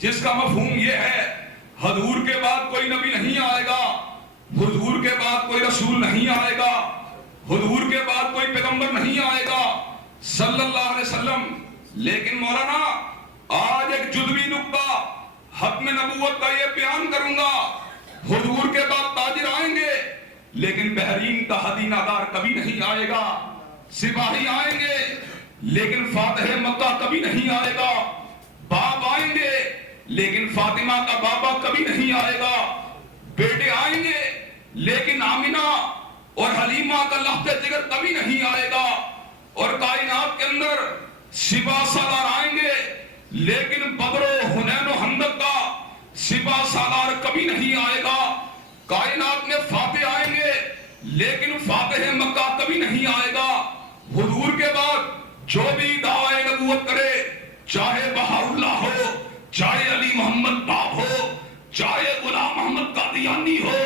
جس کا مفہوم یہ ہے حضور کے بعد کوئی نبی نہیں آئے گا، حضور کے بعد کوئی رسول نہیں آئے گا، حضور کے بعد کوئی پیغمبر نہیں آئے گا صلی اللہ علیہ وسلم۔ لیکن مولانا آج ایک جزوی نقطہ ختم نبوت کا یہ بیان کروں گا، حضور کے بعد تاجر آئیں گے لیکن بحرین کا حدینہ دار کبھی نہیں آئے گا، سپاہی آئیں گے لیکن فاتح مکہ کبھی نہیں آئے گا، باپ آئیں گے لیکن فاطمہ کا بابا کبھی نہیں آئے گا، بیٹے آئیں گے لیکن آمینہ اور حلیمہ کا لخت جگر کبھی نہیں آئے گا، اور کائنات کے اندر سپاہ سالار آئیں گے لیکن بدر و حنین و خندق کا سپاہ سالار کبھی نہیں آئے گا، کائنات میں فاتح آئیں گے لیکن فاتح مکہ کبھی نہیں آئے گا۔ حضور کے بعد جو بھی دعوی نبوت کرے، چاہے بہاء اللہ ہو، چاہے علی محمد باب ہو، چاہے غلام محمد قادیانی ہو،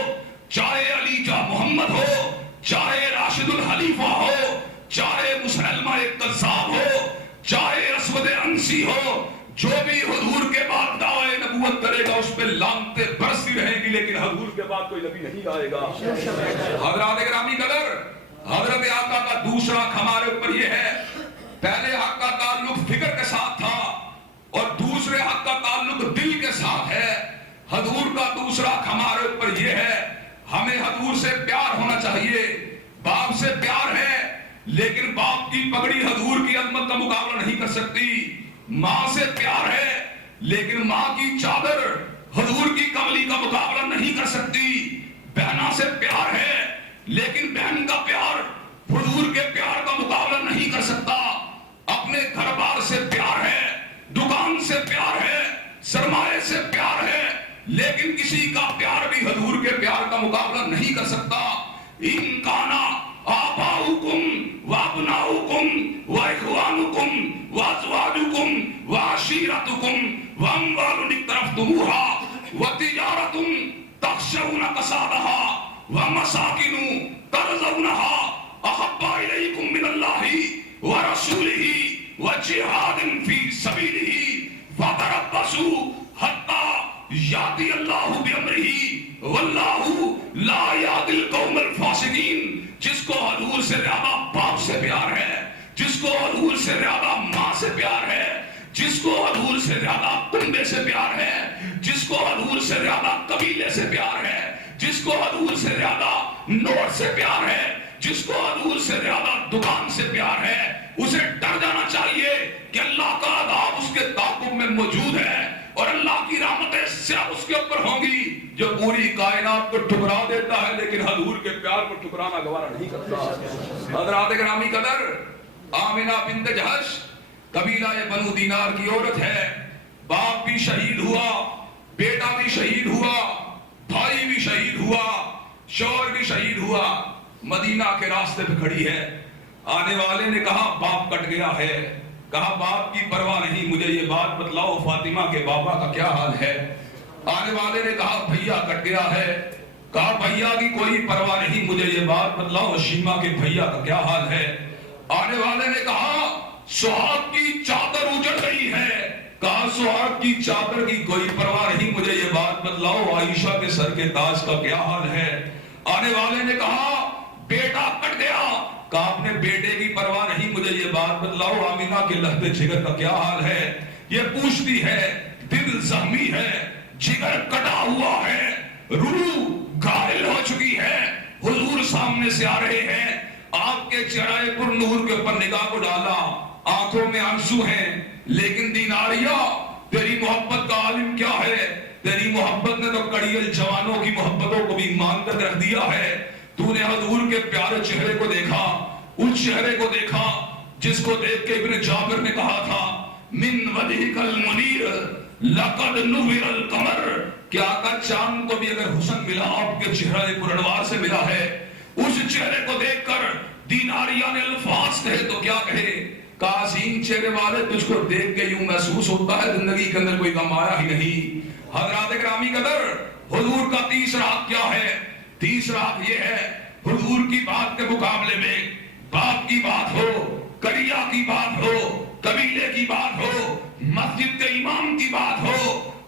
چاہے علی جا محمد ہو، چاہے راشد الخلیفہ ہو، چاہے مسلمہ قذاب ہو، چاہے اسود انسی ہو، جو بھی حضور کے بعد دعوی نبوت کرے گا اس پہ لعنتیں برستی رہیں گی، لیکن حضور کے بعد کوئی نبی نہیں آئے گا۔ حضرات گرامی قدر، حضرت آقا کا دوسرا حق ہمارے اوپر یہ ہے، پہلے حق کا تعلق فکر کے ساتھ تھا اور دوسرے حق کا تعلق دل کے ساتھ ہے۔ حضور کا دوسرا حق ہمارے اوپر یہ ہے، ہمیں حضور سے پیار ہونا چاہیے۔ باپ سے پیار ہے لیکن باپ کی پگڑی حضور کی عظمت کا مقابلہ نہیں کر سکتی، ماں سے پیار ہے لیکن ماں کی چادر حضور کی کملی کا مقابلہ نہیں کر سکتی، بہنا سے پیار ہے لیکن بہن کا پیار حضور کے پیار کا مقابلہ نہیں کر سکتا، اپنے گھر بار سے پیار ہے، دکان سے پیار ہے، سرمایہ سے پیار ہے، لیکن کسی کا پیار بھی حضور کے پیار کا مقابلہ نہیں کر سکتا۔ ان کانا آباؤکم وابناؤکم واخوانکم وازواجکم وعشیرتکم واموال اقترفتموها وتجارۃ تخشون کسادها ومساکن ترضونها احب الیکم من اللہ ورسولہ وجہاد فی سبیلہ فتربصوا حتی یاتی اللہ بامرہ واللہ لا یہدی القوم الفاسقین۔ جس کو حضور سے زیادہ باپ سے پیار ہے، جس کو حضور سے زیادہ ماں سے پیار ہے، جس کو حضور سے زیادہ کنبے سے پیار ہے، جس کو حضور سے زیادہ قبیلے سے پیار ہے، جس کو حضور سے زیادہ نوٹ سے پیار ہے، جس کو حضور سے زیادہ دکان سے پیار ہے، اسے ڈر جانا چاہیے کہ اللہ کا عذاب اس کے تعاقب میں موجود ہے اور اللہ کی رحمتیں صرف اس کے اوپر ہوں گی جو پوری کائنات کو ٹھکرا دیتا ہے لیکن حضور کے پیار کو ٹھکرانا گوارا نہیں کرتا۔ حضرات گرامی قدر، آمنہ بنت جہش قبیلہ بنو دینار کی عورت ہے، باپ بھی شہید ہوا، بیٹا بھی شہید ہوا، بھائی بھی شہید ہوا، شوہر بھی شہید ہوا، مدینہ کے راستے پہ کھڑی ہے۔ آنے والے نے کہا باپ کٹ گیا ہے، کہا باپ کی پرواہ نہیں، مجھے یہ بات بتلاؤ فاطمہ کے بابا کا کیا حال ہے۔ آنے والے نے کہا بھیا کٹ گیا ہے، کہا بھیا کی کوئی پرواہ نہیں، مجھے یہ بات بتلاؤ شیما کے بھیا کا کیا حال ہے۔ آنے والے نے کہا سہاگ کی چادر اجڑ گئی ہے، کہا سہاگ کی چادر کی کوئی پرواہ نہیں، مجھے یہ بات بتلاؤ عائشہ کے سر کے تاج کا کیا حال ہے۔ آنے والے نے کہا بیٹا کٹ گیا، کہا اپنے بیٹے کی پرواہ نہیں، مجھے یہ بات بتلاؤ آمینہ کے لہتے جگر کا کیا حال ہے۔ یہ پوچھتی ہے، دل زخمی ہے، جگر کٹا ہوا ہے، روح گھائل ہو چکی ہے، حضور سامنے سے آ رہے ہیں، آپ کے چہرے پر نور کے اوپر نگاہ کو ڈالا، آنکھوں میں آنسو ہیں، لیکن دیناریہ تیری محبت کا عالم کیا ہے، تیری محبت نے تو کڑیل جوانوں کی محبتوں کو بھی مان کر رکھ دیا ہے۔ تو نے حضور کے پیارے چہرے کو دیکھا، اس چہرے کو دیکھا جس کو دیکھ کے ابن جابر نے کہا تھا من وجہک المنیر لقد نور القمر، کہ آقا چاند کو بھی اگر حسن ملا آپ کے چہرے پر انوار سے ملا ہے۔ اس چہرے کو دیکھ کر دیناریہ نے الفاظ کہے تو کیا کہے، حسین چہرے والے تجھ کو دیکھ کے یوں محسوس ہوتا ہے زندگی کے اندر کوئی غم آیا ہی نہیں۔ حضرات گرامی قدر، حضور کا تیسرا حق کیا ہے؟ تیسرا حق یہ ہے، حضور کی بات کے مقابلے میں باپ کی بات ہو، قریہ کی بات ہو، قبیلے کی بات ہو، مسجد کے امام کی بات ہو،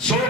100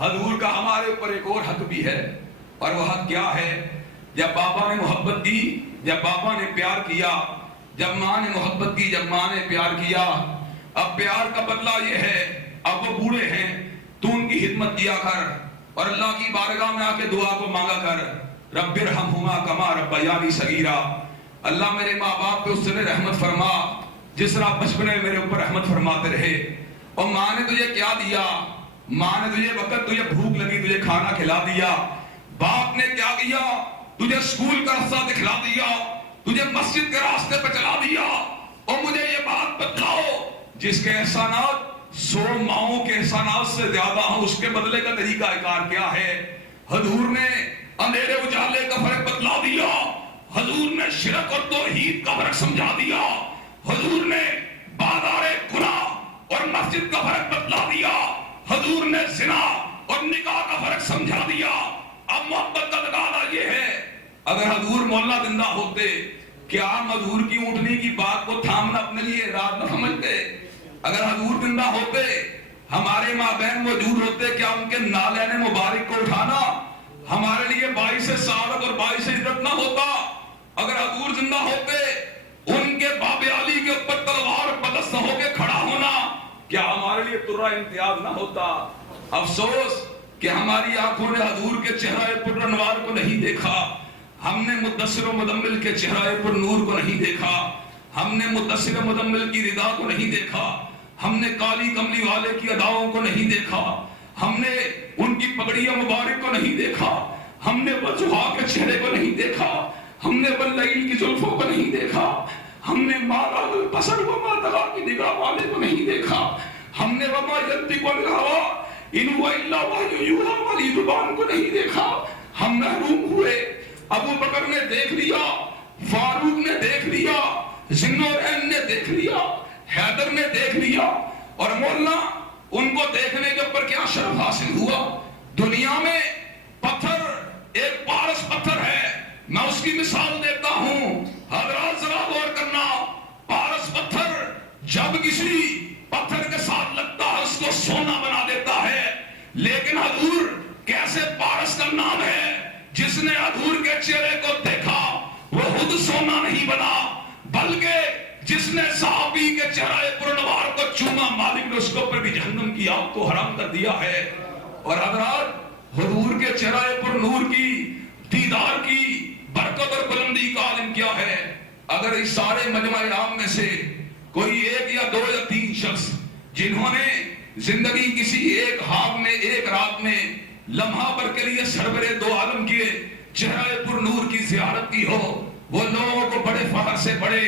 حضور کا ہمارے اوپر ایک اور حق بھی ہے، اور وہ حق کیا ہے؟ جب بابا نے محبت کی، جب بابا نے پیار کیا، جب ماں نے محبت کی، جب ماں نے پیار کیا، اب پیار کا بدلہ یہ ہے، اب وہ بوڑھے ہیں تو ان کی خدمت کیا کر، اور اللہ کی بارگاہ میں آ کے دعا کو مانگا کر، رب ارحمہما کما ربیانی صغیرا، اللہ میرے ماں باپ پہ اس نے رحمت فرما جس طرح بچپنے میں میرے اوپر رحمت فرماتے رہے۔ اور ماں نے تجھے کیا دیا؟ ماں نے تجھے وقت تجھے بھوک لگی تجھے کھانا کھلا دیا۔ باپ نے کیا کیا؟ تجھے اسکول کا راستہ دکھلا دیا، تجھے مسجد کے راستے پہ چلا دیا۔ اور مجھے یہ بات بتلاؤ، جس کے احسانات 100 ماؤں کے احسانات سے زیادہ ہوں، اس کے بدلے کا طریقہ کار کیا ہے؟ حضور نے اندھیرے اجالے کا فرق بتلا دیا، حضور نے شرک اور توحید کا فرق سمجھا دیا، حضور نے بازار گناہ اور مسجد کا فرق بتلا دیا، حضور نے زنا اور نکاح کا فرق سمجھا دیا۔ اب محبت کا تقاضا یہ ہے، اگر حضور مولا زندہ ہوتے، کیا ہم حضور کی اونٹنی کی بات کو تھامنا اپنے لیے رات نہ سمجھتے؟ اگر حضور زندہ ہوتے، ہمارے ماں بہن موجود ہوتے، کیا ان کے نالین مبارک کو اٹھانا ہمارے لیے باعث سعادت اور باعث عزت نہ ہوتا؟ اگر حضور زندہ ہوتے، ان کے باب علی کے اوپر تلوار پلست ہو کے کھڑا ہونا کیا ہمارے لیے ترا امتیاز نہ ہوتا؟ افسوس کہ ہماری آنکھوں نے حضور کے چہرے پر انوار کو نہیں دیکھا، ہم نے مدثر و مدمل کے چہرے پر نور کو نہیں دیکھا، ہم نے مدثر و مدمل کی رضا کو نہیں دیکھا، ہم نے کالی کملی والے کی اداؤں کو نہیں دیکھا، ہم نے ان کی پگڑیاں مبارک کو نہیں دیکھا، ہم نے وضحا کے چہرے کو نہیں دیکھا، ہم نے واللیل کی زلفوں کو نہیں دیکھا، ہم نے مالا البصر وما طغیٰ کی نگاہ والے کو نہیں دیکھا، ہم نے وما ینطق عن الہویٰ ان هو الا وحی یوحیٰ والی زبان کو نہیں دیکھا۔ ہم محروم ہوئے۔ ابو بکر نے دیکھ لیا، فاروق نے دیکھ لیا، ذوالنورین نے دیکھ لیا، حیدر نے دیکھ لیا، اور مولانا ان کو دیکھنے کے اوپر کیا شرف حاصل ہوا؟ دنیا میں پتھر ایک پارس پتھر ہے، میں اس کی مثال دیتا ہوں، حضرات ذرا غور کرنا، پارس پتھر جب کسی پتھر کے ساتھ لگتا ہے اس کو سونا بنا دیتا ہے، لیکن حضور کیسے پارس کا نام ہے، جس نے حضور کے چہرے کو دیکھا وہ خود سونا نہیں بنا، بلکہ جس نے صحابی کے چہرے پر نوار کو چوما، مالک نے اس کے اوپر بھی جہنم کی آگ کو حرام کر دیا ہے۔ اور حضرات حضور کے چہرے پر نور کی دیدار کی برکت اور بلندی کا عالم کیا ہے؟ اگر اس سارے مجمع عام میں سے کوئی ایک یا دو یا تین شخص جنہوں نے زندگی کسی ایک خواب میں ایک رات میں لمحہ پر کے لیے سرور دو عالم کے چہرے پر نور کی زیارت کی ہو، وہ لوگوں کو بڑے فخر سے، بڑے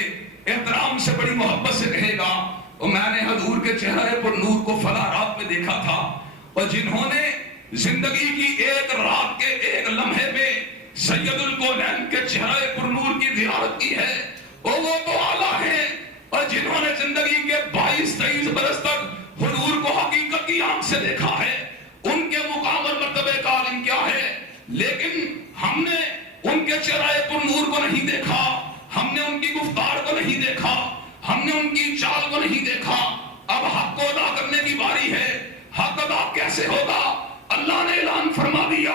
احترام سے، بڑی محبت سے کہے گا اور میں نے حضور کے چہرے پر نور کو فلاں رات میں دیکھا تھا۔ اور جنہوں نے زندگی کی ایک رات کے ایک لمحے میں سید الکونین کے چہرے پر نور کی زیارت کی ہے، اور وہ تو اعلیٰ ہیں۔ اور جنہوں نے زندگی کے 22-23 برس تک حضور کو حقیقت کی آنکھ سے دیکھا ہے، ان کے مقام اور مرتبے کا عالم کیا ہے؟ لیکن ہم نے ان کے چہرے پر نور کو نہیں دیکھا، ہم نے ان کی گفتار کو نہیں دیکھا، ہم نے ان کی چال کو نہیں دیکھا۔ اب حق کو ادا کرنے کی باری ہے۔ حق ادا کیسے ہوگا؟ اللہ نے اعلان فرما دیا،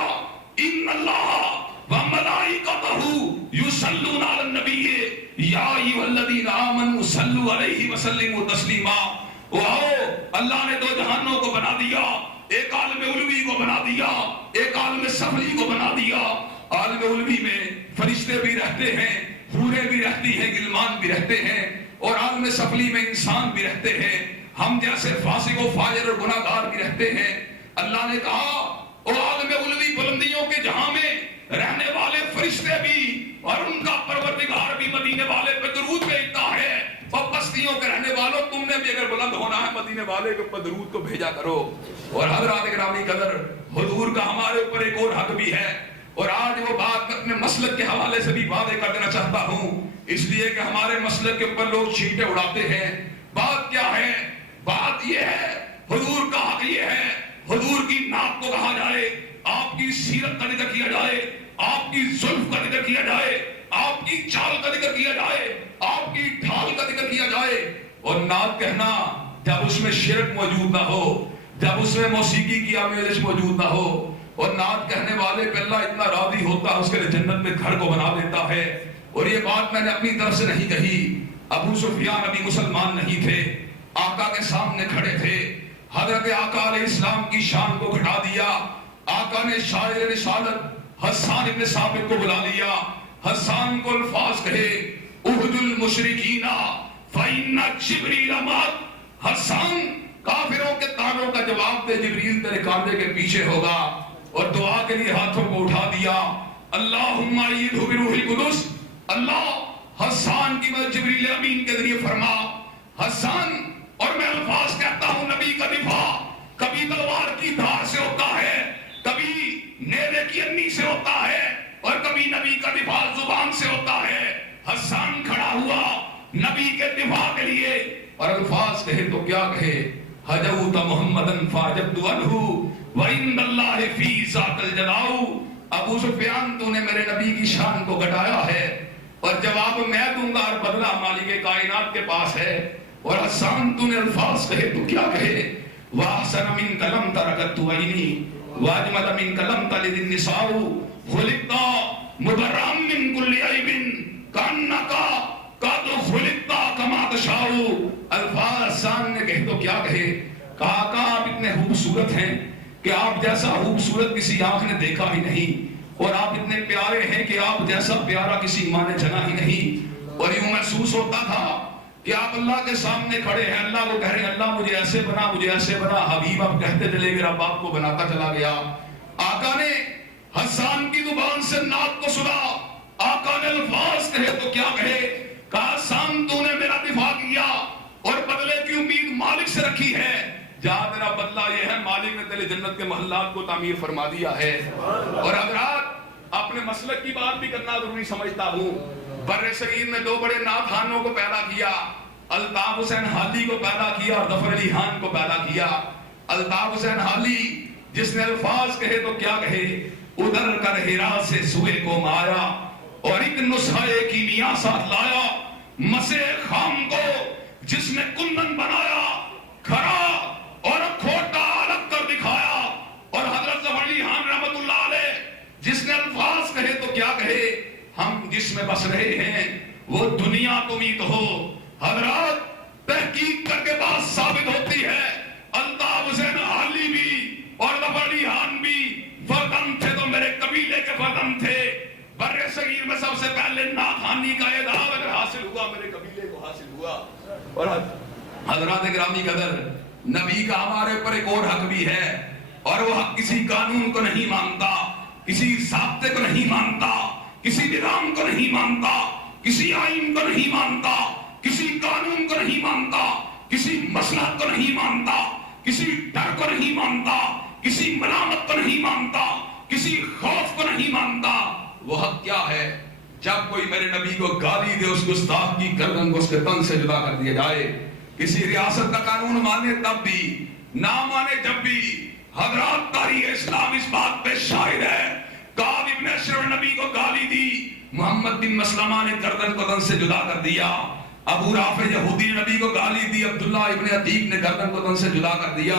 ان اللہ وملائکتہ یصلون علی النبی یا ایھا الذین آمنوا صلوا علیہ وسلموا تسلیما۔ اللہ نے دو جہانوں کو بنا دیا، ایک عالم علوی کو بنا دیا، ایک عالم سفلی کو بنا دیا۔ عالم علوی میں فرشتے بھی رہتے ہیں، حوریں بھی رہتی ہیں، غلمان بھی رہتے ہیں، اور عالم سفلی میں انسان بھی رہتے ہیں، ہم جیسے فاسق و فاجر اور گناہگار بھی رہتے ہیں۔ اللہ نے کہا اور عالم علوی بلندیوں کے جہاں میں رہنے والے فرشتے بھی اور ان کا پروردگار بھی مدینے والے پہ درود بھیجتا ہے، اور بستیوں کے رہنے والوں تم نے بھی اگر بلند ہونا ہے مدینے والے کے اوپر درود کو بھیجا کرو۔ اور حضرات گرامی قدر، حضور کا ہمارے اوپر ایک اور حق بھی ہے، اور آج وہ بات میں اپنے مسلک کے حوالے سے بھی واضح کر دینا چاہتا ہوں، اس لیے کہ ہمارے مسلک کے اوپر لوگ چھینٹے اڑاتے ہیں۔ بات کیا ہے؟ بات یہ ہے، حضور کا حق یہ ہے، حضور کی نعت کو کہا جائے، آپ کی سیرت کا ذکر کیا جائے، آپ کی زلف کا ذکر کیا جائے، آپ کی چال کا ذکر کیا جائے، آپ کی ڈھال کا ذکر کیا جائے۔ اور نعت کہنا جب اس میں شرک موجود نہ ہو، جب اس میں موسیقی کی آمیزش موجود نہ ہو اور نعت کہنے والے پہ اللہ اتنا راضی ہوتا ہے اس کے لیے جنت میں گھر کو بنا دیتا ہے. اور یہ بات میں نے اپنی طرف سے نہیں کہی. ابو سفیان ابھی مسلمان نہیں تھے, آقا کے سامنے کھڑے تھے. حضرت آقا علیہ السلام کی شان کو گھٹا دیا. آقا نے شاعر رسالت حسان ابن ثابت کو بلا لیا. حسان کو الفاظ کہے احد المشرکین فإن جبریل مات. حسان کافروں کے تانوں کا جواب دے, جبریل تیرے کاندھے کے پیچھے ہوگا. اور دعا کے لیے ہاتھوں کو اٹھا دیا. اللہم ایدہ بروح القدس. اللہ حسان کی مدد جبریل امین کے ذریعے فرما. حسان اور میں الفاظ کہتا ہوں, نبی کا دفاع کبھی تلوار کی دھار سے ہوتا ہے, کبھی نیزے کی انی سے ہوتا ہے, اور کبھی نبی کا دفاع زبان سے ہوتا ہے. حسان کھڑا ہوا نبی کے دفاع کے لیے اور الفاظ کہے تو کیا کہے, حجوت محمدن فاجبت عنہ وعند اللہ فی ذات الجلاؤ. ابو سفیان تو نے میرے نبی کی شان کو گھٹایا ہے اور جواب میں دوں گا اور بدلہ مالک کائنات کے پاس ہے. اور حسان تو نے الفاظ کہے تو کیا کہے, وَأَحْسَنَ مِنْكَ لَمْ تَرَكَتْ عَيْنِي وَأَجْمَلَ مِنْكَ لَمْ تَلِدِ النِّسَاءُ خُلِقْتَ مُبَرَّأً مِنْ كُلِّ عَيْبٍ كَأَنَّكَ قَدْ خُلِقْتَ كَمَا تَشَاءُ. الفاظ حسان نے کہے تو کیا کہے, کہا کہ آپ اتنے خوبصورت ہیں کہ آپ جیسا خوبصورت کسی آنکھ نے دیکھا ہی نہیں, اور آپ اتنے پیارے ہیں کہ آپ جیسا پیارا کسی ماں نے جنا ہی نہیں. اور یوں محسوس ہوتا تھا کہ آپ اللہ کے سامنے کھڑے ہیں, اللہ کو کہہ رہے ہیں اللہ مجھے ایسے بنا, مجھے ایسے بنا. حبیب آپ کہتے چلے گئے, رب آپ کو بناتا چلا گیا. آقا نے حسان کی زبان سے نعت کو سنا. آقا نے الفاظ کہے تو کیا کہے, کہا حسان تو نے میرا دفاع کیا اور بدلے کی امید مالک سے رکھی ہے. جہاں تیرا بدلہ یہ ہے, مالک نے تیرے جنت کے محلات کو تعمیر فرما دیا ہے. اور حضرات اپنے مسلک کی بات بھی کرنا ضروری سمجھتا ہوں. بر صغیر میں دو بڑے نعت خوانوں کو پیدا کیا, الطاف حسین حالی کو پیدا کیا اور ظفر علی خان کو پیدا کیا. الطاف حسین حالی جس نے الفاظ کہے تو کیا کہے, ادھر کر ہیرا سے سوئے کو مارا اور ایک نسخہ کیمیا ساتھ لایا. مسے خام کو جس نے کندن بنایا, کھرا اور کھوٹا الگ کر دکھایا. اور حضرت ظفر علی خان رحمت اللہ علیہ جس نے الفاظ کہے تو کیا کہے, ہم جس میں بس رہے ہیں وہ دنیا تمہیں تو ہو. حضرات تحقیق کر کے بات ثابت ہوتی ہے, الطاف حسین حالی بھی اور ظفر علی خان بھی فرزند تھے تو میرے قبیلے کے فرزند تھے. بر صغیر میں سب سے پہلے نعت خوانی کا اعزاز اگر حاصل ہوا میرے قبیلے کو حاصل ہوا. اور حضرات گرامی قدر, نبی کا ہمارے اوپر ایک اور حق بھی ہے, اور وہ حق کسی قانون کو نہیں مانتا, کسی ضابطے کو نہیں مانتا, کسی نظام کو نہیں مانتا, کسی آئین کو نہیں مانتا, کسی قانون کو نہیں مانتا, کسی مصلحت کو نہیں مانتا, کسی ڈر کو نہیں مانتا, کسی ملامت کو نہیں مانتا, کسی خوف کو نہیں مانتا. وہ حق کیا ہے, جب کوئی میرے نبی کو گالی دے اس گستاخ کی گردن کو اس کے تن سے جدا کر دیا جائے. کسی ریاست کا قانون مانے تب بھی, نہ مانے جب بھی. حضرات تاریخ اسلام اس بات پہ شاہد ہے. کعب ابن اشرف نبی کو گالی دی, محمد بن مسلمہ نے گردن کو تن سے جدا کر دیا. ابو رافع یہودی نے نبی کو گالی دی, عبداللہ ابن عتیق نے گردن کو تن سے جدا کر دیا.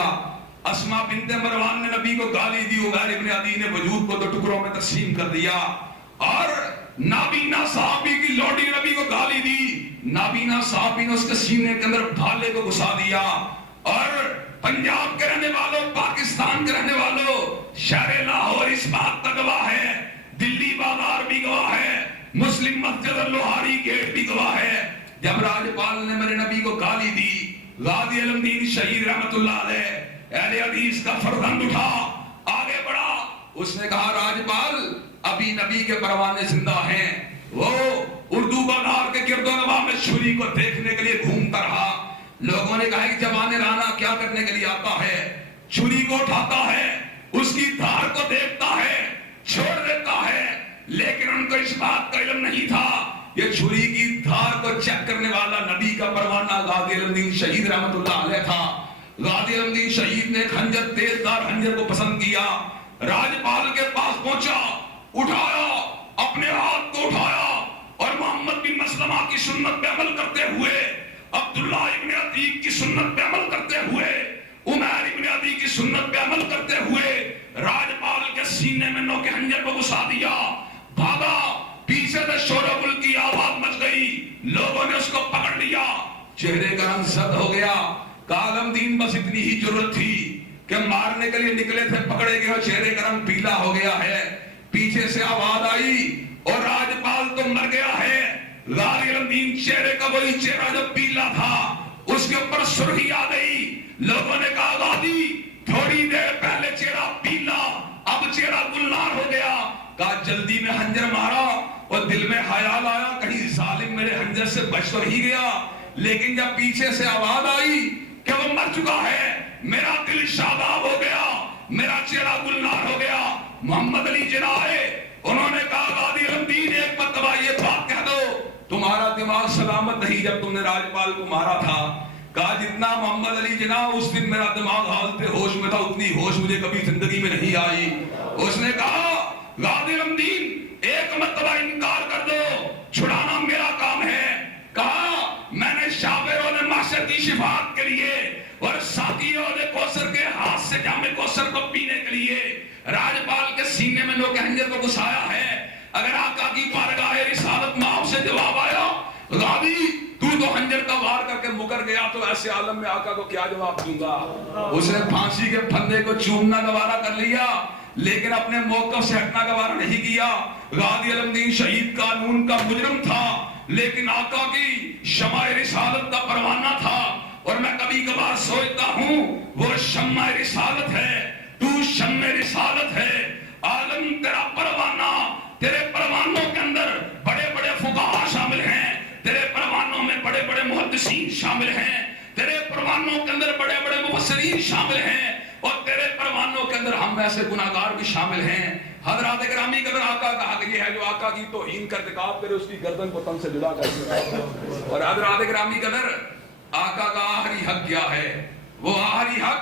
اسما بنت مروان نے نبی کو گالی دی, عمیر ابن عدی نے وجود کو دو ٹکڑوں میں تقسیم کر دیا. اور نابینا صحابی کی لوڈی نبی کو گالی دی, نابینا صحابی نے اس کے سینے کے اندر بھالے کو گھسا دیا. اور پنجاب کے رہنے والوں, پاکستان کے رہنے والوں, شہر لاہور اس بات کا گواہ ہے, دلی بازار بھی گواہ ہے, مسلم مسجد اور لوہاری گیٹ بھی گواہ ہے. جب راجپال نے میرے نبی کو گالی دی, غازی علمدین شہید رحمت اللہ علیہ اہل حدیث کا فرزند اٹھا, آگے بڑھا. اس نے کہا راجپال ابھی نبی کے پروانے زندہ ہیں. وہ اردو بازار کے گرد و نواح میں چھری کو دیکھنے کے لیے گھومتا رہا. لوگوں نے کہا کہ جوان رانا کیا کرنے کے لیے آتا ہے, چھری کو اٹھاتا ہے, اس کی دھار کو دیکھتا ہے, چھوڑ دیتا ہے. لیکن ان کو اس بات کا علم نہیں تھا یہ چھری کی دھار کو چیک کرنے والا نبی کا پروانہ غازی علمدین شہید رحمت اللہ علیہ تھا. غازی علمدین شہید نے خنجر, تیز دار خنجر کو پسند کیا, راجپال کے پاس پہنچا, اٹھایا, اپنے ہاتھ کو اٹھایا اور محمد بن مسلمہ کی سنت پہ عمل کرتے ہوئے, عبداللہ ابن عتیق کی سنت پہ عمل کرتے ہوئے, عمیر ابن عدی کی سنت پہ عمل کرتے ہوئے راجپال کے سینے میں نوک خنجر کو گھسا دیا، بھاگا، پیچھے سے شور و گل کی آواز مچ گئی، لوگوں نے اس کو پکڑ لیا، چہرے کا رنگ زرد ہو گیا۔ عالم دین بس اتنی ہی ضرورت تھی کہ مارنے کے لیے نکلے تھے، پکڑے گئے اور چہرے کا رنگ پیلا ہو گیا ہے۔ پیچھے سے آواز آئی اور راجپال تو مر گیا ہے، غازی عالم دین چہرے کا وہی چہرہ جو پیلا تھا اس کے اوپر سرخی آ گئی۔ لوگوں نے کہا غازی تھوڑی دیر پہلے چہرہ پیلا اب چہرہ گلنار ہو گیا۔ کہا جلدی میں خنجر مارا اور دل میں خیال آیا کہیں ظالم میرے خنجر سے بچ تو نہیں گیا، لیکن جب پیچھے سے آواز آئی کہ وہ مر چکا ہے، میرا دل شاداب ہو گیا، میرا چہرہ گلنار ہو گیا۔ محمد علی جناح آئے، انہوں نے کہا غازی عالم دین ایک مرتبہ یہ بات کہہ دو، تمہارا دماغ سلامت نہیں جب تم نے راجپال کو مارا تھا۔ کہا جتنا محمد علی جناح اس دن میرا دماغ حالت ہوش میں تھا اتنی ہوش مجھے کبھی زندگی میں نہیں آئی۔ اس نے کہا غازی عالم دین ایک مرتبہ انکار کر دو، چھڑانا میرا کام ہے۔ کہا میں نے شابروں نے معاشر کی شفاعت کے لیے اور ساقیوں نے کوثر کے ہاتھ سے جام کوثر کو پینے کے لیے راجپال کے سینے میں نوک خنجر کو گھسایا ہے۔ اگر آقا کی بارگاہ رسالت میں آپ سے جواب آیا غازی تو خنجر کا وار کر کے مکر گیا تو ایسے عالم میں آقا کو کیا جواب دوں گا؟ اس نے پھانسی کے پھندے کو چومنا گوارا کر لیا لیکن اپنے موقف سے ہٹنا گوارا نہیں کیا۔ غازی عالم دین شہید قانون کا مجرم تھا لیکن آقا کی شمع رسالت کا پروانہ تھا، اور میں کبھی کبھار سوچتا ہوں وہ شمع رسالت ہے، تو شمع رسالت ہے، عالم تیرا پروانہ، تیرے پروانوں کے اندر بڑے بڑے فقہا شامل ہیں، تیرے پروانوں میں بڑے بڑے محدثین شامل ہیں، تیرے پروانوں کے اندر بڑے بڑے مفسرین شامل ہیں، اور تیرے پروانوں کے اندر ہم ایسے گناہگار بھی شامل ہیں۔ حضرات گرامی قدر آقا کا حق یہ ہے جو آقا کی توہین کا ارتکاب کرے اس کی گردن کو تن سے جدا کر دے، اور حضرات گرامی قدر آقا کا آخری حق کیا ہے؟ وہ آخری حق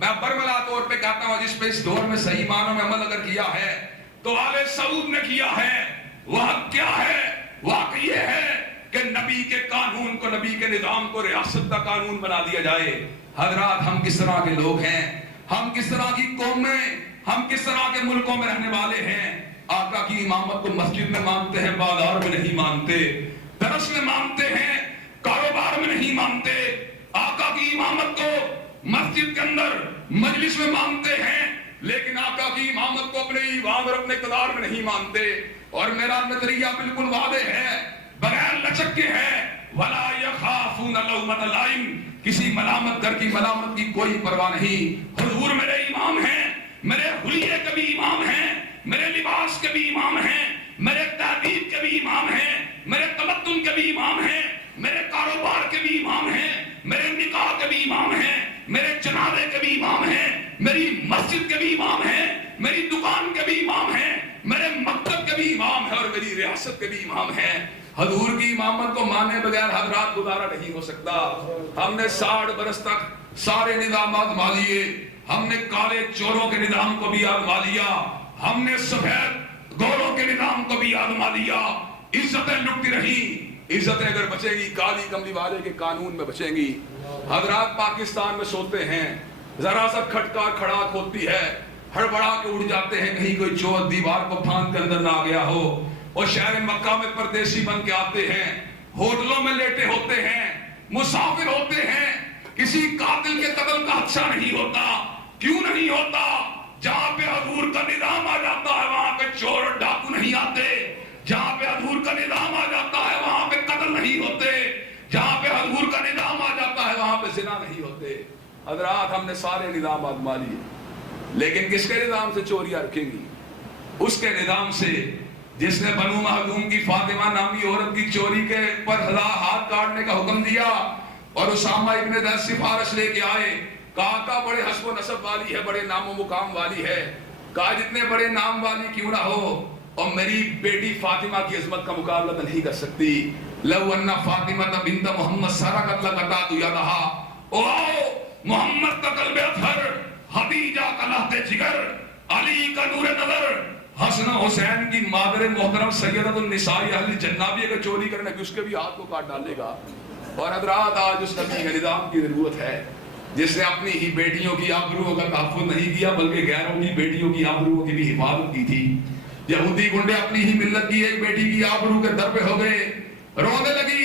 میں برملا طور پہ کہتا ہوں جس پہ اس دور میں صحیح معنوں میں عمل اگر کیا ہے تو آل سعود نے کیا ہے۔ وہ حق کیا ہے؟ وہ حق یہ ہے کہ نبی کے قانون کو، نبی کے نظام کو ریاست کا قانون بنا دیا جائے۔ حضرات ہم کس طرح کے لوگ ہیں، ہم کس طرح کی قومیں، ہم کس طرح کے ملکوں میں رہنے والے ہیں؟ آقا کی امامت کو مسجد میں مانتے ہیں، بازار میں نہیں مانتے، درس میں مانتے ہیں، کاروبار میں نہیں مانتے۔ آقا کی امامت کو مسجد کے اندر مجلس میں مانتے ہیں لیکن آقا کی امامت کو اپنے ایوان اور اپنے اقتدار میں نہیں مانتے۔ اور میرا نظریہ بالکل واضح ہے، بغیر لچک کے ہے، وَلَا يَخَافُونَ لَوْمَةَ لَائِمٍ، کسی ملامت گر کی ملامت کی کوئی پرواہ نہیں۔ حضور میرے امام ہیں، میرے حلیے کے بھی امام ہیں، میرے لباس کے بھی امام ہیں، میرے تہذیب کے بھی امام ہیں، میرے تمدن کے بھی امام ہیں، میرے کاروبار کے بھی امام ہیں، میرے نکاح کے بھی امام ہیں، میرے جنازے کے بھی امام ہیں، میری مسجد کے بھی امام ہیں، میری دکان کے بھی امام ہیں، میرے مکتب کے بھی امام ہیں، اور میری ریاست کے بھی امام ہیں۔ حضور کی امامت کو مانے بغیر حضرات گزارا نہیں ہو سکتا۔ ہم نے 60 برس تک سارے نظام آزما لیے، ہم نے کالے چوروں کے نظام کو بھی آزما لیا، ہم نے سفید گوروں کے نظام کو بھی آزما لیا، عزتیں لٹتی رہی۔ عزتیں اگر بچے گی کالی کملی والے کے قانون میں بچیں گی۔ حضرات پاکستان میں سوتے ہیں، ذرا سا کھٹکار کھڑاک ہوتی ہے، ہڑبڑا کے اڑ جاتے ہیں کہیں کوئی چور دیوار کو پھاند کے اندر نہ آ گیا ہو، اور شہر مکہ میں پردیسی بن کے آتے ہیں، ہوٹلوں میں لیٹے ہوتے ہیں، مسافر ہوتے ہیں، کسی قاتل کے قتل کا خدشہ نہیں ہوتا۔ کیوں نہیں ہوتا؟ جہاں پہ حضور کا نظام آ جاتا ہے وہاں پہ چور اور ڈاکو نہیں آتے، جہاں پہ حضور کا نظام آ جاتا ہے وہاں پہ قتل نہیں ہوتے، جہاں پہ حضور کا نظام آ جاتا ہے وہاں پہ زنا نہیں ہوتے۔ حضرات ہم نے سارے نظام آزما لیے لیکن کس کے نظام سے چوریاں رکھیں گی؟ اس کے نظام سے جس نے بنو مخزوم کی فاطمہ نامی عورت کی چوری کے پر ہاتھ کاٹنے کا حکم دیا اور اسامہ ابن زید سفارش لے کے آئے، کہا کا بڑے حسب و نسب والی ہے، بڑے نام و مقام والی ہے، کہا جتنے بڑے نام والی کیوں نہ ہو اور میری بیٹی فاطمہ کی عظمت کا مقابلہ نہیں کر سکتی۔ لو ان فاطمہ بنت محمد سرقت لقطعت یدہا، او محمد کا قلب اطہر، خدیجہ کا لہد جگر، علی کا نور نظر، حسن و حسین کی مادر محترم سیدۃ النساء اہل جنہ بھی اگر چوری کرنے کی اس کے بھی ہاتھ کو کاٹ ڈالے گا۔ اور حضرات آج اس نبی کے نظام کی ضرورت ہے، جس نے اپنی ہی بیٹیوں کی آبروؤں کا تحفظ نہیں کیا بلکہ غیروں کی بیٹیوں کی آبروؤں کی بھی حفاظت کی تھی۔ یہودی گنڈے اپنی ہی ملت کی ایک بیٹی کی آبرو کے در پہ ہو گئے، رونے لگی،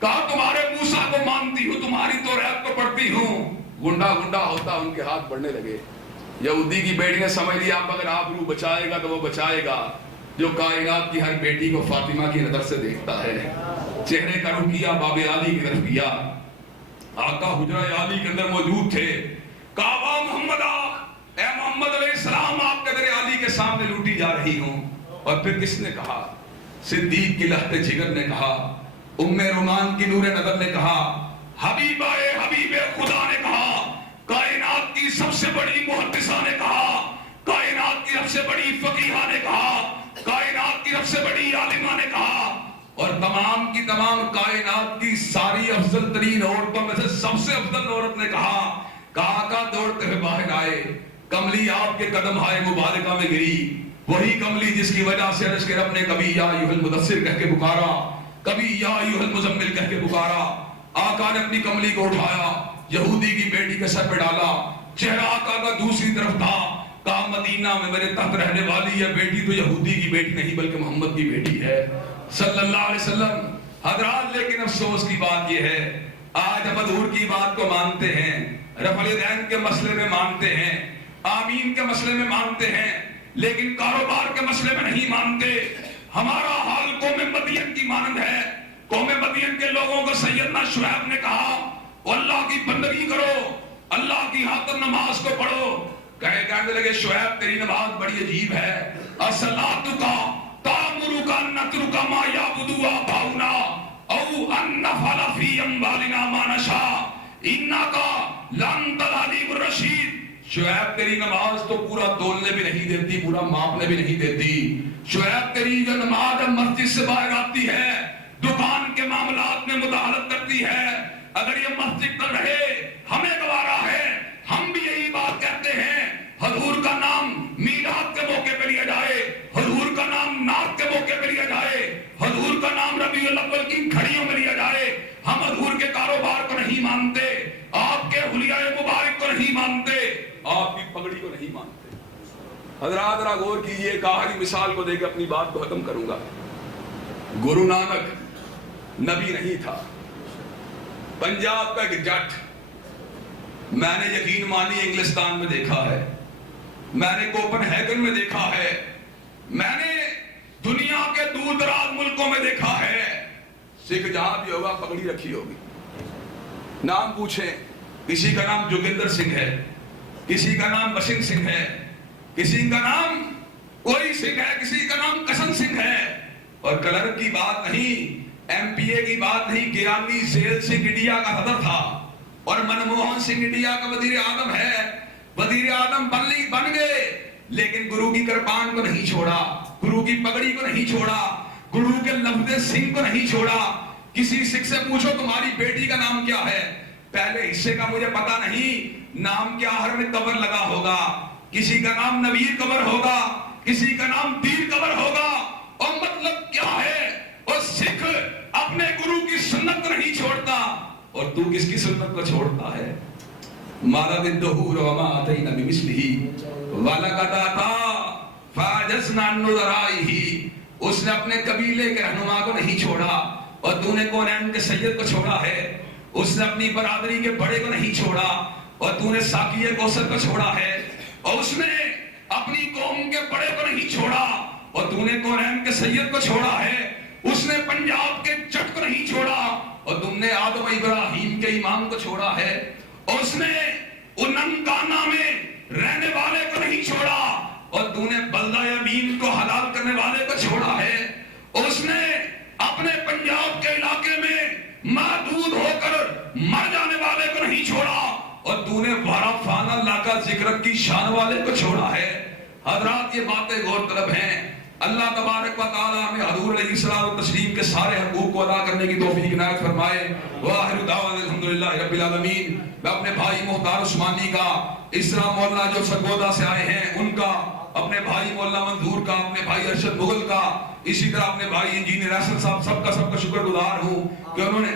کہا تمہارے موسیٰ کو مانتی ہوں، تمہاری توریت کو پڑھتی ہوں۔ گنڈا گنڈا ہوتا ان کے ہاتھ بڑھنے لگے۔ یہودی کی بیٹی نے سمجھ لیا اب اگر آبرو بچائے گا تو وہ بچائے گا جو کائنات کی ہر بیٹی کو فاطمہ کی نظر سے دیکھتا ہے۔ چہرے کا رخ کیا باب عالی کی طرف کیا، آقا حجرہ عالی کے اندر موجود تھے، کہا وا محمد اے محمد علیہ السلام آپ قدر عالی کے سامنے لوٹی جا رہی ہوں۔ اور پھر کس نے کہا؟ صدیق کی لہتے جگر نے کہا، ام رومان کی نور نظر نے کہا، حبیبہ حبیب خدا نے کہا، کائنات کی سب سے بڑی محدثہ نے کہا، کائنات کی سب سے بڑی فقیہہ نے کہا، کائنات کی سب سے بڑی عالمہ نے کہا، اور تمام کی تمام کائنات کی ساری افضل ترین عورتوں میں سے سب سے افضل عورت نے کہا آقا دوڑتے ہوئے باہر آئے، کملی آپ کے قدم ہائے مبارکہ میں گری، وہی کملی جس کی وجہ سے عرش کے رب نے کبھی یا ایھا المدثر کہہ کے پکارا، کبھی یا ایھا المزمل کہہ کے پکارا۔ آقا نے اپنی کملی کو اٹھایا، یہودی کی بیٹی کے سر پہ ڈالا، چہرہ آقا کا دوسری طرف تھا، کہا مدینہ میں میرے تحت رہنے والی یہ بیٹی تو یہودی کی بیٹی نہیں بلکہ محمد کی بیٹی ہے صلی اللہ علیہ وسلم۔ حضرات لیکن افسوس کی بات یہ ہے آج ہم حضور کی بات کو مانتے ہیں، رفع الیدین کے مسئلے میں مانتے ہیں، آمین کے مسئلے میں مانتے ہیں، لیکن کاروبار کے مسئلے میں نہیں مانتے۔ ہمارا حال قوم مدین کی مانند ہے۔ قوم مدین کے لوگوں کو سیدنا شعیب نے کہا اللہ کی بندگی کرو، اللہ کی خاطر نماز کو پڑھو، کہنے لگے شعیب تیری نماز بڑی عجیب ہے، الصلاۃ تأمرک ان نترک ما یعبد آباؤنا او ان نفعل فی اموالنا ما نشاء انک لانت العلیم الرشید۔ شعیب تیری نماز تو پورا تولنے بھی نہیں دیتی، پورا ماپنے بھی نہیں دیتی۔ شعیب تیری جو نماز مسجد سے باہر آتی ہے، دکان کے معاملات میں مداخلت کرتی ہے، اگر یہ مسجد کر رہے ہمیں گوارا ہے، ہم بھی یہی بات کہتے ہیں حضور کا نام میلاد کے موقع پہ لیا جائے، حضور کا نام نعت کے موقع پہ لیا جائے، حضور کا نام ربیع الاول کی گھڑیوں میں لیا جائے۔ ہم حضور کے کاروبار کو نہیں مانتے، آپ کے حلیہ مبارک کو نہیں مانتے، آپ کی پگڑی کو نہیں مانتے۔ حضرات ذرا غور کیجئے، ایک آخری مثال کو دے کے اپنی بات کو ختم کروں گا۔ گرو نانک نبی نہیں تھا، پنجاب کا ایک جٹ، میں نے یقین مانی انگلستان میں دیکھا ہے، میں نے کوپن ہیگن میں دیکھا ہے، میں نے دنیا کے دور دراز ملکوں میں دیکھا ہے، سکھ جہاں بھی ہوگا پگڑی رکھی ہوگی۔ نام پوچھیں، کسی کا نام جوگندر سنگھ ہے، کسی کا نام بشنگ سنگھ ہے، کسی کا نام کوئی سنگھ ہے، کسی کا نام کشن سنگھ ہے، اور کلرک کی بات نہیں، ایم پی اے کی بات نہیں، گیانی زیل سنگھ انڈیا کا صدر تھا اور منموہن سنگھ انڈیا کا وزیر اعظم ہے، وزیر اعظم بن گئے لیکن گرو کی کرپان کو نہیں چھوڑا، گرو کی پگڑی کو نہیں چھوڑا، گرو کے لفظ سنگھ کو نہیں چھوڑا۔ کسی سکھ سے پوچھو تمہاری بیٹی کا نام کیا ہے، پہلے حصے کا مجھے پتا نہیں، نام کے آخر میں قبر لگا ہوگا، کسی کا نام نویر قبر ہوگا، کسی کا نام دیر قبر ہوگا، اور مطلب کیا ہے، اور سکھ اپنے گرو کی سنت کو نہیں چھوڑتا، اور تو کس کی سنت کو چھوڑتا ہے؟ مالا الدہور وما اتینا بمثلہ ولقد آتا فعجزنا عن نظرائہ۔ اس نے اپنے قبیلے کے رہنما کو نہیں چھوڑا، اور تو نے کونین کے سید کو چھوڑا ہے، اس نے اپنی برادری کے بڑے کو نہیں چھوڑا، اور تو نے ساقی کوثر کو چھوڑا ہے، اور اس نے اپنی قوم کے بڑے کو نہیں چھوڑا، اور تو نے کونین کے سید کو چھوڑا ہے، اس نے پنجاب کے جٹ کو نہیں چھوڑا، اور تم نے آدم ابراہیم کے امام کو چھوڑا ہے، اور اس نے اننکانا میں رہنے والے کو نہیں چھوڑا، اور تو نے بلدہ یمین کو حلال کرنے والے کو چھوڑا ہے، اور اس نے اپنے پنجاب کے علاقے میں محدود ہو کر مر جانے والے کو نہیں چھوڑا، اور تو نے وارفان اللہ کا ذکر کی شان والے کو چھوڑا ہے۔ حضرات یہ باتیں غور طلب ہیں۔ اللہ تبارک و تعالیٰ ہمیں حضور علیہ السلام و تسلیم کے سارے حقوق کو ادا کرنے کی توفیق عنایت فرمائے۔ وآخر دعوانا الحمدللہ رب العالمین۔ میں اپنے بھائی مختار عثمانی کا، اسلام مولانا جو سرگودا سے آئے ہیں ان کا، اپنے بھائی مولانا منظور کا، اپنے بھائی ارشد مغل کا، اسی طرح اپنے بھائی انجینئر احسن صاحب، سب کا شکر گزار ہوں کہ انہوں نے،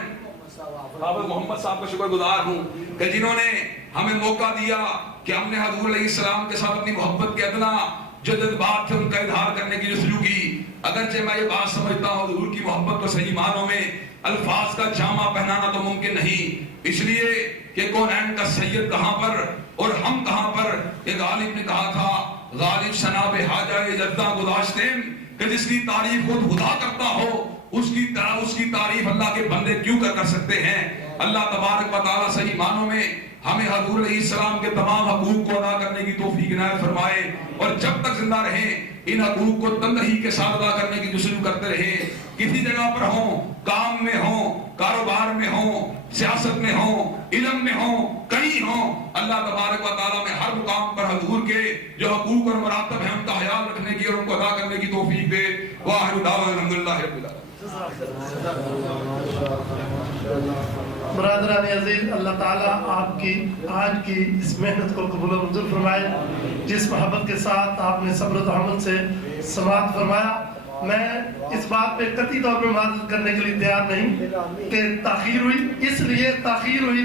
حافظ محمد صاحب کا شکر گزار ہوں کہ جنہوں نے ہمیں موقع دیا کہ ہم نے حضور علیہ السلام کے ساتھ اپنی محبت کے ادنا جو جذبات تھے ان کا اظہار کرنے کی جستجو کی۔ اگرچہ میں یہ بات سمجھتا ہوں حضور کی محبت کو صحیح معنوں میں الفاظ کا جامع پہنانا تو ممکن نہیں، اس لیے کہ کونین کا سید کہاں پر اور ہم کہاں پر۔ ایک غالب نے کہا تھا غالب شناب حاجہ جدہ گذاشتیں کہ جس کی تعریف خود خدا کرتا ہو اس کی تعریف اللہ کے بندے کیوں کر سکتے ہیں۔ اللہ تبارک و تعالی صحیح معنوں میں ہمیں حضور علیہ السلام کے تمام حقوق کو ادا کرنے کی توفیق عنایت فرمائے، اور جب تک زندہ رہیں ان حقوق کو تندہی کے ساتھ ادا کرنے کی جستجو کرتے رہیں۔ کسی جگہ پر ہوں، کام میں ہوں، کاروبار میں ہوں، سیاست میں ہوں، علم میں ہوں، کہیں ہوں، اللہ تبارک و تعالیٰ میں ہر مقام پر حضور کے جو حقوق اور مراتب ہیں ان کا خیال رکھنے کی اور ان کو ادا کرنے کی توفیق دے۔ وآخر دعوانا الحمدللہ رب العالمین۔ برادران عزیز، اللہ تعالیٰ آپ کی آج کی اس محنت کو قبول و منظور فرمائے۔ جس محبت کے ساتھ آپ نے صبر و تحمل سے سماعت فرمایا، میں اس بات پہ قطعی طور پہ معذرت کرنے کے لیے تیار نہیں کہ تاخیر ہوئی، اس لیے تاخیر ہوئی